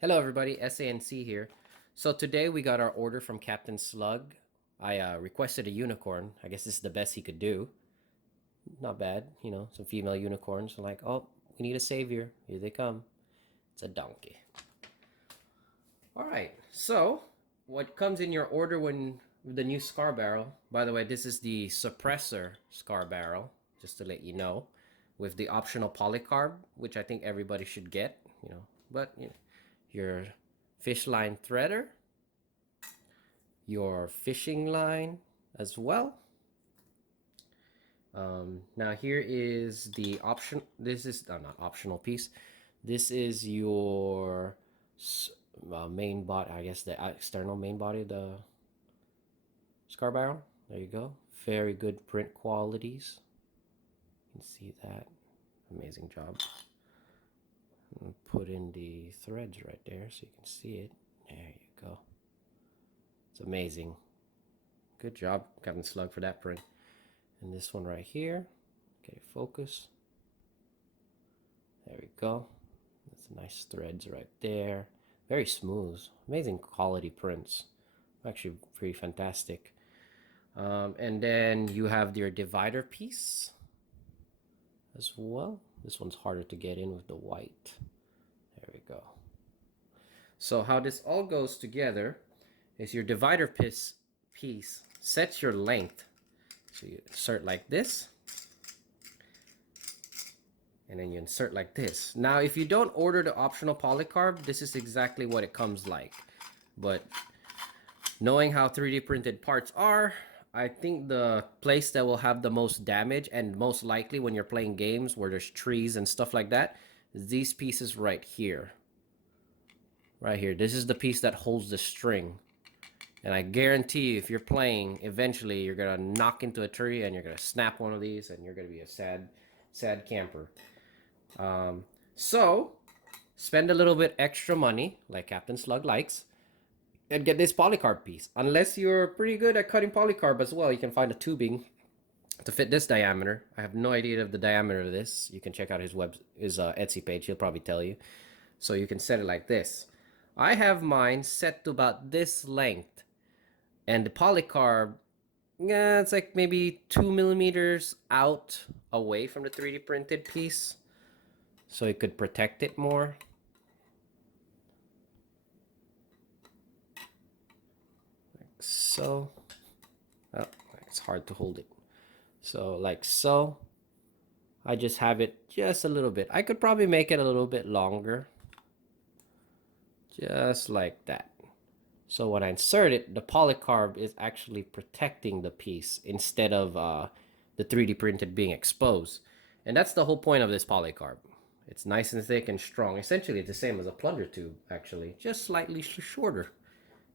Hello everybody, SANC here. So today we got our order from Captain Slug. I requested a unicorn. I guess this is the best he could do. Not bad, you know, some female unicorns. I'm like, oh, we need a savior. Here they come. It's a donkey. Alright, so what comes in your order when the new Scar barrel, by the way, this is the suppressor Scar barrel, just to let you know, with the optional polycarb, which I think everybody should get, you know, but you know, your fish line threader, your fishing line as well. Now here is the option. This is not optional piece. This is your main body. I guess the external main body of the Scar barrel. There you go. Very good print qualities. You can see that. Amazing job. Put in the threads right there so you can see it. There you go. It's amazing. Good job, Captain Slug, for that print. And this one right here. Okay, focus. There we go. That's nice threads right there. Very smooth. Amazing quality prints. Actually pretty fantastic. And then you have your divider piece as well. This one's harder to get in with the white. There we go. So how this all goes together is your divider piece sets your length. So you insert like this, and then you insert like this. Now, if you don't order the optional polycarb, this is exactly what it comes like. But knowing how 3D printed parts are, I think the place that will have the most damage, and most likely when you're playing games where there's trees and stuff like that, is these pieces right here. Right here. This is the piece that holds the string. And I guarantee you, if you're playing, eventually you're going to knock into a tree and you're going to snap one of these and you're going to be a sad camper. So, spend a little bit extra money, like Captain Slug likes, and get this polycarb piece. Unless you're pretty good at cutting polycarb as well, you can find a tubing to fit this diameter. I have no idea of the diameter of this. You can check out his Etsy page. He'll probably tell you. So you can set it like this. I have mine set to about this length. And the polycarb, yeah, it's like maybe 2 millimeters out away from the 3D printed piece. So it could protect it more. Like so. Oh, it's hard to hold it. So like so. I just have it just a little bit. I could probably make it a little bit longer. Just like that. So when I insert it, the polycarb is actually protecting the piece instead of the 3D printed being exposed. And that's the whole point of this polycarb. It's nice and thick and strong. Essentially, it's the same as a plunger tube, actually. Just slightly shorter.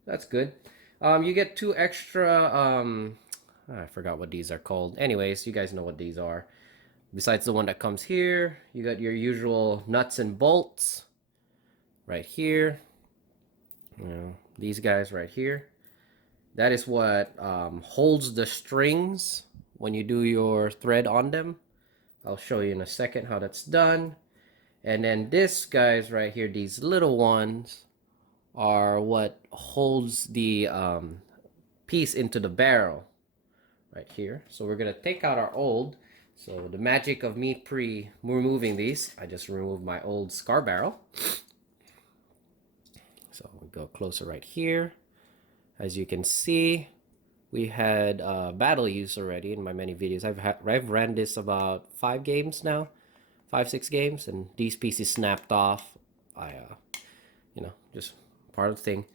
That's good. You get two extra... I forgot what these are called. Anyways, you guys know what these are. Besides the one that comes here, you got your usual nuts and bolts right here. You know, these guys right here. That is what holds the strings when you do your thread on them. I'll show you in a second how that's done. And then this guys right here, these little ones, are what holds the piece into the barrel right here. So we're gonna take out our old. So the magic of me removing these, I just removed my old Scar barrel. So we'll go closer right here. As you can see, we had battle use already in my many videos. I've ran this about 5 games now, 5-6 games, and these pieces snapped off. You know, just part of the thing.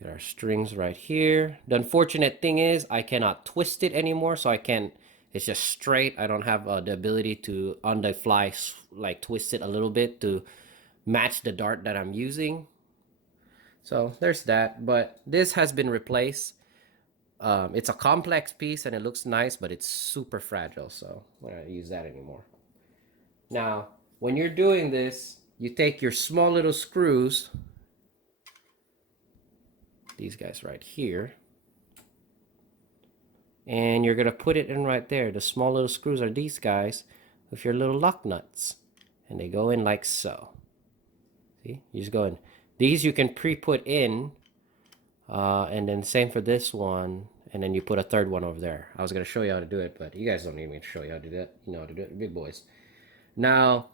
Get our strings right here. The unfortunate thing is I cannot twist it anymore, so I can't. It's just straight. I don't have the ability to on the fly like twist it a little bit to match the dart that I'm using. So there's that, but this has been replaced. It's a complex piece and it looks nice, but it's super fragile, so I'm not gonna use that anymore. Now, when you're doing this, you take your small little screws, these guys right here, and you're gonna put it in right there. The small little screws are these guys with your little lock nuts, and they go in like so. See, you just go in. These you can pre-put in, and then same for this one, and then you put a third one over there. I was gonna show you how to do it, but you guys don't need me to show you how to do that. You know how to do it, big boys. Now,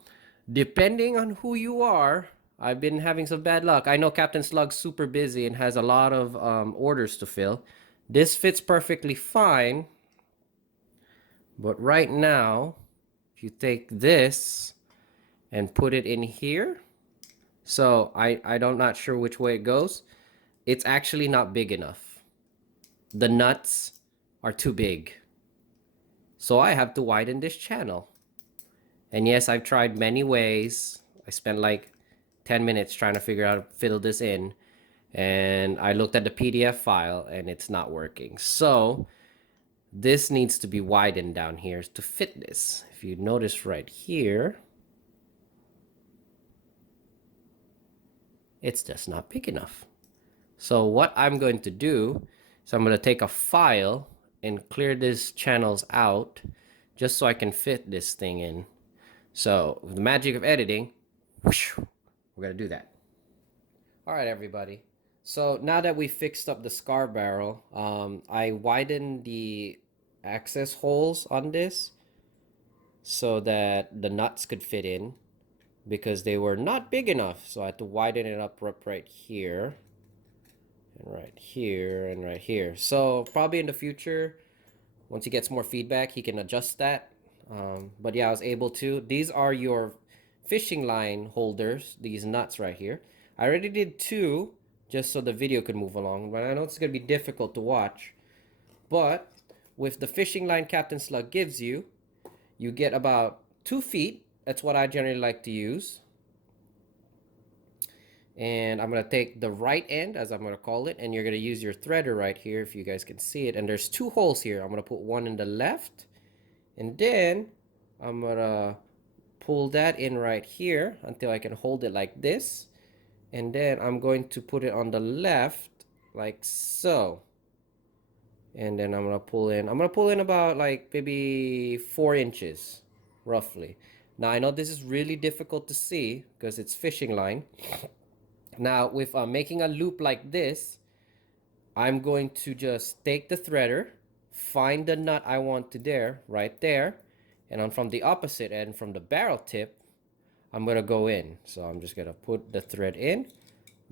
depending on who you are, I've been having some bad luck. I know Captain Slug's super busy and has a lot of orders to fill. This fits perfectly fine, but right now, if you take this and put it in here, so I'm not sure which way it goes. It's actually not big enough. The nuts are too big. So I have to widen this channel. And yes, I've tried many ways. I spent like 10 minutes trying to figure out how to fill this in. And I looked at the PDF file and it's not working. So this needs to be widened down here to fit this. If you notice right here, it's just not big enough. So what I'm going to do is I'm going to take a file and clear these channels out just so I can fit this thing in. So with the magic of editing, whoosh, we're going to do that. All right, everybody. So now that we fixed up the scar barrel, I widened the access holes on this so that the nuts could fit in because they were not big enough. So I had to widen it up right here. And right here and right here. So probably in the future, once he gets more feedback, he can adjust that. But yeah, I was able to. These are your fishing line holders, these nuts right here. I already did 2 just so the video could move along, but I know it's going to be difficult to watch. But with the fishing line Captain Slug gives you, you get about 2 feet. That's what I generally like to use. And I'm going to take the right end, as I'm going to call it, and you're going to use your threader right here if you guys can see it. And there's 2 holes here. I'm going to put one in the left, and then I'm going to pull that in right here until I can hold it like this. And then I'm going to put it on the left like so. And then I'm going to pull in about like maybe 4 inches roughly. Now I know this is really difficult to see because it's fishing line. Now with making a loop like this, I'm going to just take the threader, find the nut I want to there, right there, and then from the opposite end, from the barrel tip, I'm going to go in. So I'm just going to put the thread in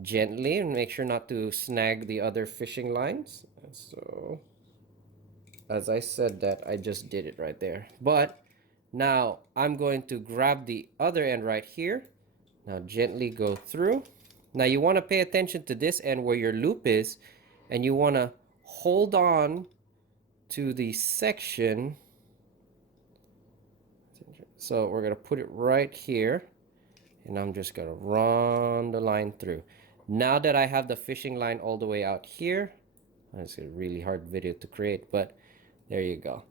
gently and make sure not to snag the other fishing lines. So as I said that, I just did it right there. But now I'm going to grab the other end right here. Now gently go through. Now you want to pay attention to this end where your loop is, and you want to hold on to the section. So we're going to put it right here, and I'm just going to run the line through. Now that I have the fishing line all the way out here, it's a really hard video to create, but there you go.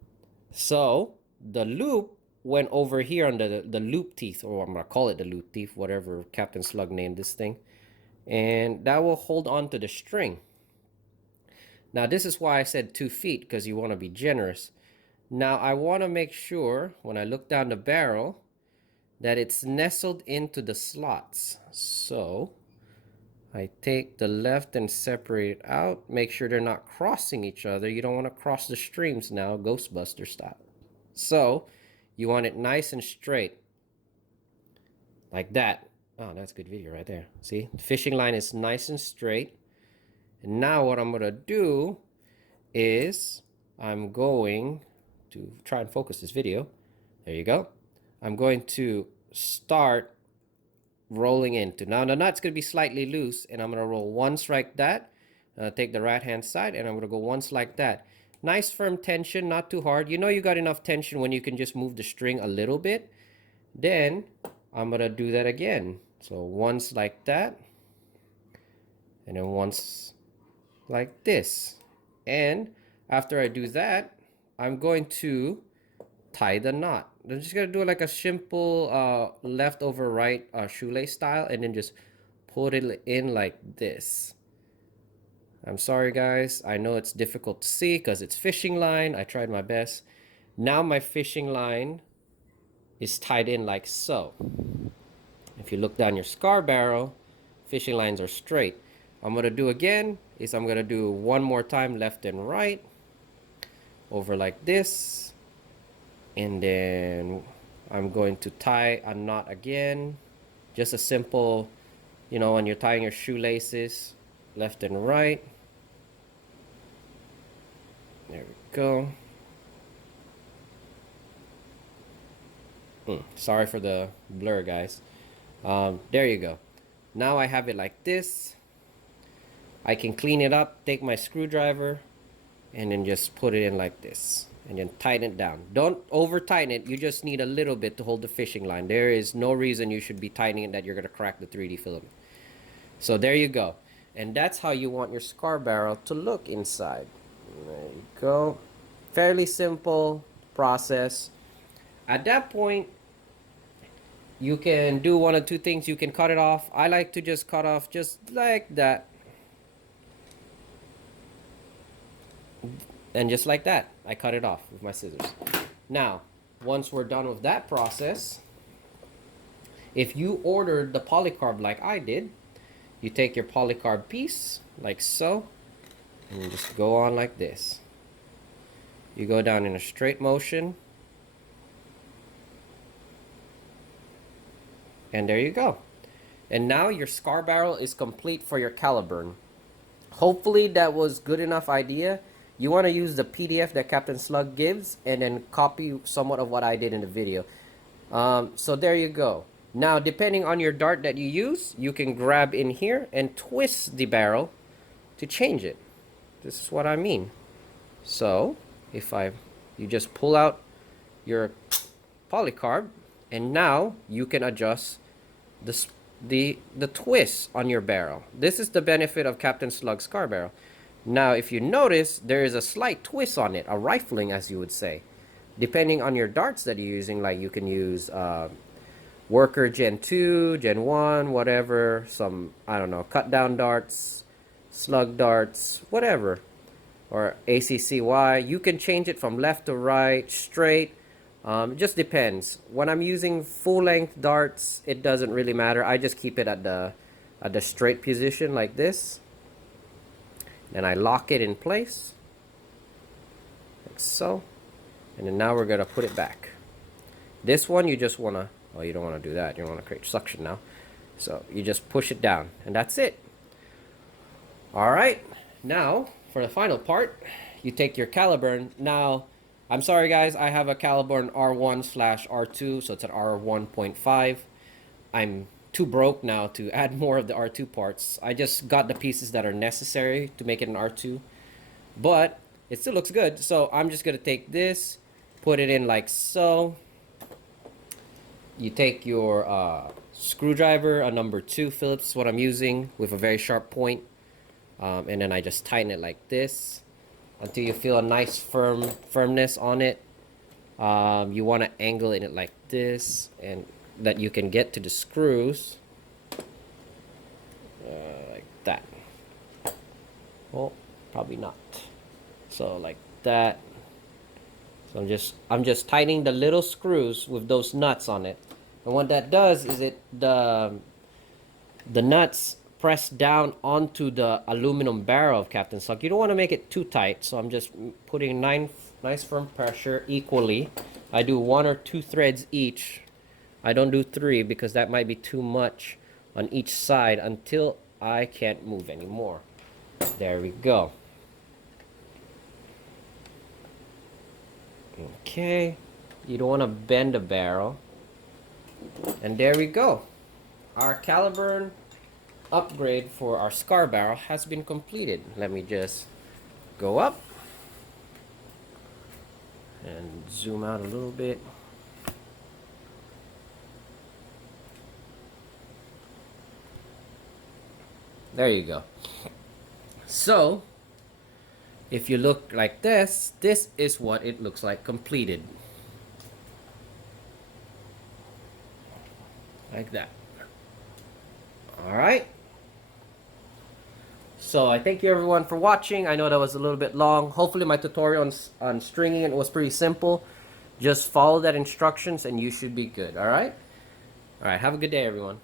So the loop went over here on the loop teeth, or I'm going to call it the loop teeth, whatever Captain Slug named this thing. And that will hold on to the string. Now this is why I said 2 feet, because you want to be generous. Now I want to make sure when I look down the barrel that it's nestled into the slots. So I take the left and separate it out. Make sure they're not crossing each other. You don't want to cross the streams now, Ghostbuster style. So you want it nice and straight like that. Oh, that's a good video right there. See, the fishing line is nice and straight. And now what I'm going to do is I'm going to try and focus this video. There you go. I'm going to start rolling into. Now the nut's going to be slightly loose, and I'm going to roll once like that. Take the right hand side, and I'm going to go once like that. Nice firm tension, not too hard. You know you got enough tension when you can just move the string a little bit. Then I'm going to do that again. So once like that, and then once like this. And after I do that, I'm going to tie the knot. I'm just going to do like a simple left over right shoelace style, and then just put it in like this. I'm sorry guys, I know it's difficult to see because it's fishing line. I tried my best. Now my fishing line is tied in like so. If you look down your scar barrel, fishing lines are straight. I'm gonna do again is I'm gonna do one more time left and right over like this, and then I'm going to tie a knot again, just a simple, you know, when you're tying your shoelaces left and right. There we go. Sorry for the blur, guys. There you go. Now I have it like this. I can clean it up, take my screwdriver, and then just put it in like this, and then tighten it down. Don't over tighten it. You just need a little bit to hold the fishing line. There is no reason you should be tightening it that you're gonna crack the 3D filament. So there you go. And that's how you want your scar barrel to look inside. There you go. Fairly simple process. At that point, you can do one of two things. You can cut it off. I like to just cut off just like that. And just like that, I cut it off with my scissors. Now, once we're done with that process, if you ordered the polycarb like I did, you take your polycarb piece, like so, and you just go on like this. You go down in a straight motion, and there you go. And now your scar barrel is complete for your Caliburn. Hopefully that was good enough idea. You want to use the PDF that Captain Slug gives and then copy somewhat of what I did in the video. So there you go. Now, depending on your dart that you use, you can grab in here and twist the barrel to change it. This is what I mean. So if you just pull out your polycarb, and now you can adjust the twist on your barrel. This is the benefit of CaptainSlugs Scar barrel. Now, if you notice, there is a slight twist on it, a rifling, as you would say. Depending on your darts that you're using, like you can use Worker Gen 2, Gen 1, whatever, some, I don't know, cut down darts, slug darts, whatever, or ACCY. You can change it from left to right, straight. It just depends. When I'm using full-length darts, it doesn't really matter. I just keep it at the straight position like this. Then I lock it in place, like so. And then now we're gonna put it back. This one you just wanna, well, you don't wanna do that. You don't wanna create suction now. So you just push it down, and that's it. All right, now for the final part, you take your Caliburn. Now, I'm sorry guys, I have a Caliburn R1/R2, so it's an R1.5. I'm too broke now to add more of the R2 parts. I just got the pieces that are necessary to make it an R2, but it still looks good. So I'm just gonna take this, put it in like so. You take your screwdriver, a number 2 Phillips is what I'm using, with a very sharp point, and then I just tighten it like this until you feel a nice firmness on it. You want to angle it like this, and that you can get to the screws like that. Well, probably not. So like that. So I'm just tightening the little screws with those nuts on it, and what that does is the nuts press down onto the aluminum barrel of Captain Slug. You don't want to make it too tight, so I'm just putting nice firm pressure equally. I do 1 or 2 threads each. I don't do 3 because that might be too much on each side until I can't move anymore. There we go. Okay, you don't want to bend the barrel. And there we go. Our Caliburn upgrade for our scar barrel has been completed. Let me just go up and zoom out a little bit. There you go. So if you look like this, this is what it looks like completed. Like that. Alright. So I thank you everyone for watching. I know that was a little bit long. Hopefully my tutorial on stringing it was pretty simple. Just follow that instructions and you should be good. Alright? Alright, have a good day everyone.